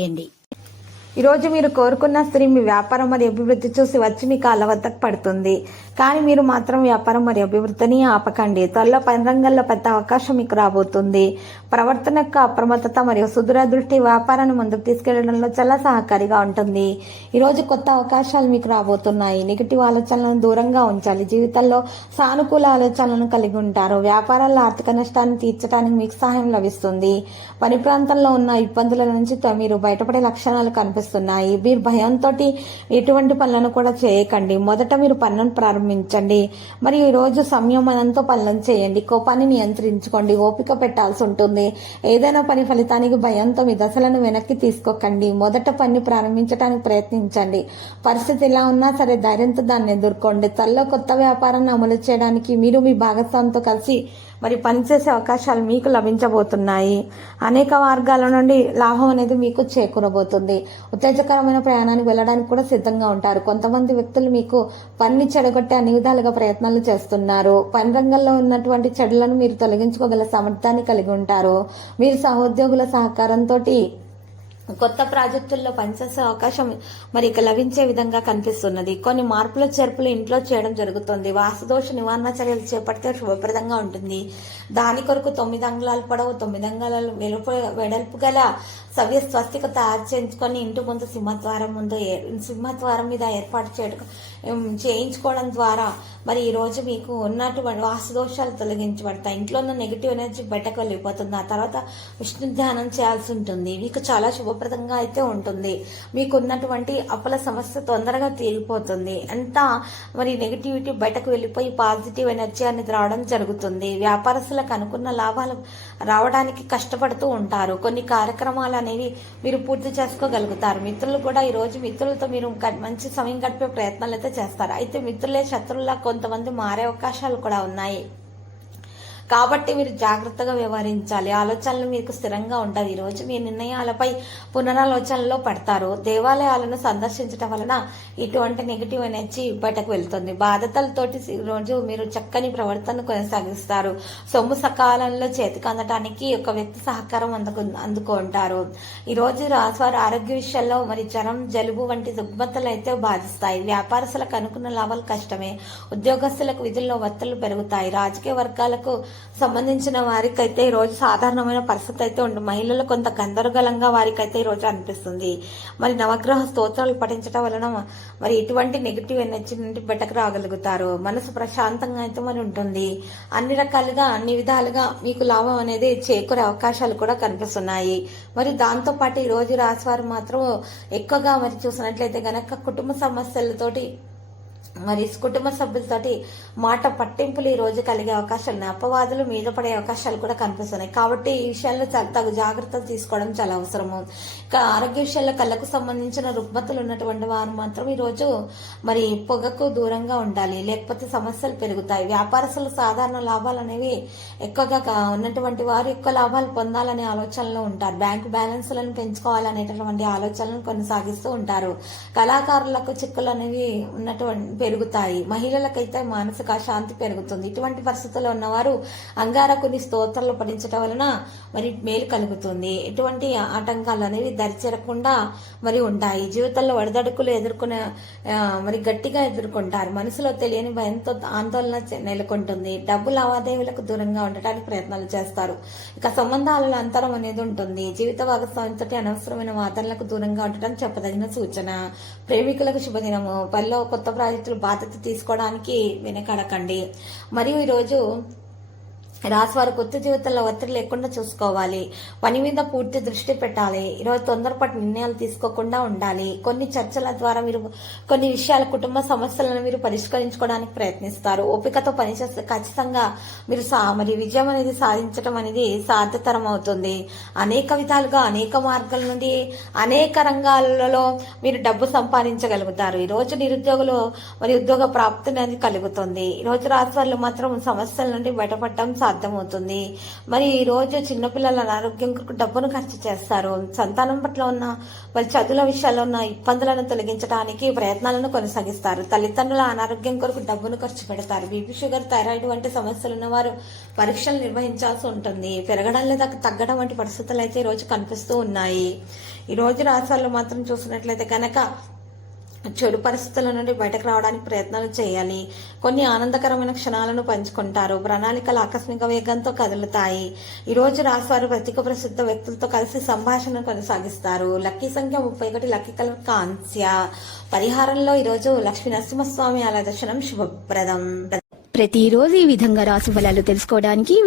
చేయండి ఈరోజు మీరు కోరుకున్న స్త్రీ మీ వ్యాపారం మరియు అభివృద్ధి చూసి వచ్చి మీ కాళ్ళ వద్దకు పడుతుంది. కానీ మీరు మాత్రం వ్యాపారం మరియు అభివృద్ధిని ఆపకండి. త్వరలో పని రంగంలో పెద్ద అవకాశం మీకు రాబోతుంది. ప్రవర్తన యొక్క అప్రమత్తత మరియు సుదూర దృష్టి వ్యాపారాన్ని ముందుకు తీసుకెళ్ళడంలో చాలా సహకారిగా ఉంటుంది. ఈరోజు కొత్త అవకాశాలు మీకు రాబోతున్నాయి. నెగిటివ్ ఆలోచనలను దూరంగా ఉంచాలి. జీవితంలో సానుకూల ఆలోచనలను కలిగి ఉంటారు. వ్యాపారాల్లో ఆర్థిక నష్టాన్ని తీర్చడానికి మీకు సహాయం లభిస్తుంది. పని ప్రాంతంలో ఉన్న ఇబ్బందుల నుంచి మీరు బయటపడే లక్షణాలు కనిపిస్తున్నాయి మీరు భయంతో ఎటువంటి పనులను కూడా చేయకండి. మొదట మీరు పనులను ప్రారంభించండి. మరియు ఈ రోజు సంయమనంతో పనులను చేయండి. కోపాన్ని నియంత్రించుకోండి. ఓపిక పెట్టాల్సి ఉంటుంది. ఏదైనా పని ఫలితానికి భయంతో మీ దశలను వెనక్కి తీసుకోకండి. మొదట పని ప్రారంభించడానికి ప్రయత్నించండి. పరిస్థితి ఎలా ఉన్నా సరే ధైర్యంతో దాన్ని ఎదుర్కోండి. త్వరలో కొత్త వ్యాపారాన్ని అమలు చేయడానికి మీరు మీ భాగస్వామితో కలిసి మరి పనిచేసే అవకాశాలు మీకు లభించబోతున్నాయి. అనేక మార్గాల నుండి లాభం అనేది మీకు చేకూరబోతుంది. ఉత్తేజకరమైన ప్రయాణానికి వెళ్ళడానికి కూడా సిద్ధంగా ఉంటారు. కొంతమంది వ్యక్తులు మీకు పని చెడగొట్టే అన్ని విధాలుగా ప్రయత్నాలు చేస్తున్నారు. పని రంగంలో ఉన్నటువంటి చెడులను మీరు తొలగించుకోగల సామర్థ్యాన్ని కలిగి ఉంటారు. మీరు సహోద్యోగుల సహకారంతో కొత్త ప్రాజెక్టుల్లో పనిచేసే అవకాశం మరి ఇక లభించే విధంగా కనిపిస్తున్నది. కొన్ని మార్పుల చేర్పులు ఇంట్లో చేయడం జరుగుతుంది. వాసుదోష నివారణ చర్యలు చేపడితే శుభప్రదంగా ఉంటుంది. దాని కొరకు తొమ్మిది అంగుళాలు పొడవు తొమ్మిది అంగుళాలు వెలుపు వెడల్పు గల సవ్య స్వస్తిక తయారు చేయించుకొని ఇంటి ముందు సింహద్వారం ముందు ఏ- సింహద్వారం మీద ఏర్పాటు చేయడం చేయించుకోవడం ద్వారా మరి ఈ రోజు మీకు ఉన్నటువంటి వాసుదోషాలు తొలగించబడతాయి. ఇంట్లో ఉన్న నెగిటివ్ ఎనర్జీ బయటకు వెళ్ళిపోతుంది. ఆ తర్వాత విష్ణు ధ్యానం చేయాల్సి ఉంటుంది. మీకు చాలా శుభ శుభప్రదంగా అయితే ఉంటుంది. మీకున్నటువంటి అప్పుల సమస్య తొందరగా తీరిపోతుంది. అంతా మరి నెగిటివిటీ బయటకు వెళ్ళిపోయి పాజిటివ్ ఎనర్జీ అనేది రావడం జరుగుతుంది. వ్యాపారస్తులకు అనుకున్న లాభాలు రావడానికి కష్టపడుతూ ఉంటారు. కొన్ని కార్యక్రమాలు అనేవి మీరు పూర్తి చేసుకోగలుగుతారు. మిత్రులు కూడా ఈ రోజు మిత్రులతో మీరు మంచి సమయం గడిపే ప్రయత్నాలు అయితే చేస్తారు. అయితే మిత్రులే శత్రువులా కొంతమంది మారే అవకాశాలు కూడా ఉన్నాయి. కాబట్టి మీరు జాగ్రత్తగా వ్యవహరించాలి. ఆలోచనలు మీకు స్థిరంగా ఉంటాయి. ఈరోజు మీ నిర్ణయాలపై పునరాలోచనలో పడతారు. దేవాలయాలను సందర్శించడం వలన ఇటువంటి నెగిటివ్ ఎనర్జీ బయటకు వెళ్తుంది. బాధ్యతలతోటి రోజు మీరు చక్కని ప్రవర్తన కొనసాగిస్తారు. సొమ్ము సకాలంలో చేతికి అందటానికి ఒక వ్యక్తి సహకారం అందుకు అందుకుంటారు. ఈరోజు రోజు ఆరోగ్య విషయాల్లో మరి జ్వరం జలుబు వంటి రుగ్మతలు అయితే బాధిస్తాయి. వ్యాపారస్తులకు అనుకున్న లాభాలు కష్టమే. ఉద్యోగస్తులకు విధుల్లో ఒత్తిళ్ళు పెరుగుతాయి. రాజకీయ వర్గాలకు సంబంధించిన వారికైతే ఈ రోజు సాధారణమైన పరిస్థితి అయితే ఉంటుంది మహిళలు కొంత గందరగోళంగా వారికైతే ఈ రోజు అనిపిస్తుంది. మరి నవగ్రహ స్తోత్రాలు పఠించడం వలన మరి ఇటువంటి నెగిటివ్ ఎనర్జీ నుండి బయటకు రాగలుగుతారు. మనసు ప్రశాంతంగా అయితే మరి ఉంటుంది. అన్ని రకాలుగా అన్ని విధాలుగా మీకు లాభం అనేది చేకూరే అవకాశాలు కూడా కనిపిస్తున్నాయి. మరి దాంతో పాటు ఈ రోజు రాశివారు మాత్రం ఎక్కువగా మరి చూసినట్లయితే గనక కుటుంబ సమస్యలతోటి మరి కుటుంబ సభ్యులతోటి మాట పట్టింపులు ఈ రోజు కలిగే అవకాశాలు ఉన్నాయి. అపవాదులు మీద పడే అవకాశాలు కూడా కనిపిస్తున్నాయి. కాబట్టి ఈ విషయాల్లో తగు జాగ్రత్తలు తీసుకోవడం చాలా అవసరము. ఇక ఆరోగ్య విషయాల్లో కళ్ళకు సంబంధించిన రుగ్మతలు ఉన్నటువంటి వారు మాత్రం ఈ రోజు మరి పొగకు దూరంగా ఉండాలి. లేకపోతే సమస్యలు పెరుగుతాయి. వ్యాపారస్తులు సాధారణ లాభాలు అనేవి ఎక్కువగా కా- ఉన్నటువంటి వారు ఎక్కువ లాభాలు పొందాలనే ఆలోచనలో ఉంటారు. బ్యాంకు బ్యాలెన్స్లను పెంచుకోవాలనేటటువంటి ఆలోచనలను కొనసాగిస్తూ ఉంటారు. కళాకారులకు చిక్కులు అనేవి ఉన్నటువంటి పెరుగుతాయి. మహిళలకైతే మానసిక శాంతి పెరుగుతుంది. ఇటువంటి పరిస్థితుల్లో ఉన్నవారు అంగారకుని స్తోత్రాలు పఠించడం వలన మరి మేలు కలుగుతుంది. ఎటువంటి ఆటంకాలు అనేవి దరిచేరకుండా మరి ఉంటాయి. జీవితంలో వడదడుకులు ఎదుర్కొనే మరి గట్టిగా ఎదుర్కొంటారు. మనసులో తెలియని భయంతో ఆందోళన నెలకొంటుంది. డబ్బు లావాదేవీలకు దూరంగా ఉండటానికి ప్రయత్నాలు చేస్తారు. ఇక సంబంధాలలో అంతరం అనేది ఉంటుంది. జీవిత భాగస్వామితో అనవసరమైన వాదనలకు దూరంగా ఉండటం చెప్పదగిన సూచన. ప్రేమికులకు శుభదినము. పనిలో కొత్త ప్రాజెక్టులు బాధ్యత తీసుకోవడానికి వెనకడకండి. మరియు ఈరోజు రాసి వారి కొత్త జీవితంలో ఒత్తిడి లేకుండా చూసుకోవాలి. పని మీద పూర్తి దృష్టి పెట్టాలి. ఈరోజు తొందరపాటు నిర్ణయాలు తీసుకోకుండా ఉండాలి. కొన్ని చర్చల ద్వారా మీరు కొన్ని విషయాలు కుటుంబ సమస్యలను మీరు పరిష్కరించుకోవడానికి ప్రయత్నిస్తారు. ఓపికతో పనిచేస్తే ఖచ్చితంగా మీరు సా మరి విజయం అనేది సాధించడం అనేది సాధ్యతరం అవుతుంది. అనేక విధాలుగా అనేక మార్గాల నుండి అనేక రంగాలలో మీరు డబ్బు సంపాదించగలుగుతారు. ఈరోజు నిరుద్యోగులు మరి ఉద్యోగ ప్రాప్తి అనేది కలుగుతుంది. ఈరోజు రోజు రాశి వాళ్ళు మాత్రం సమస్యల నుండి బయటపడటం అర్థమవుతుంది. మరి ఈ రోజు చిన్నపిల్లల అనారోగ్యం కొరకు డబ్బును ఖర్చు చేస్తారు. సంతానం పట్ల ఉన్న వాళ్ళ చదువుల విషయాల్లో ఉన్న ఇబ్బందులను తొలగించడానికి ప్రయత్నాలను కొనసాగిస్తారు. తల్లిదండ్రుల అనారోగ్యం కొరకు డబ్బును ఖర్చు పెడతారు. బీపీ షుగర్ థైరాయిడ్ వంటి సమస్యలు ఉన్నవారు పరీక్షలు నిర్వహించాల్సి ఉంటుంది. పెరగడం లేదా తగ్గడం వంటి పరిస్థితులు అయితే ఈ రోజు కనిపిస్తూ ఉన్నాయి. ఈ రోజు రాష్ట్రాల్లో మాత్రం చూసినట్లయితే కనుక చెడు పరిస్థితుల నుండి బయటకు రావడానికి ప్రయత్నాలు చేయాలి. కొన్ని ఆనందకరమైన క్షణాలను పంచుకుంటారు. ప్రణాళికలు ఆకస్మిక వేగంతో కదులుతాయి. ఈ రోజు రాశివారు ప్రతీక ప్రసిద్ధ వ్యక్తులతో కలిసి సంభాషణ కొనసాగిస్తారు. లక్కీ సంఖ్య ముప్పై ఒకటి లక్కీ కలర్ కాంస్య. పరిహారంలో ఈరోజు లక్ష్మీ నరసింహస్వామి ఆలయ దర్శనం శుభప్రదం. ప్రతిరోజు ఈ విధంగా రాశి ఫలాలు తెలుసుకోవడానికి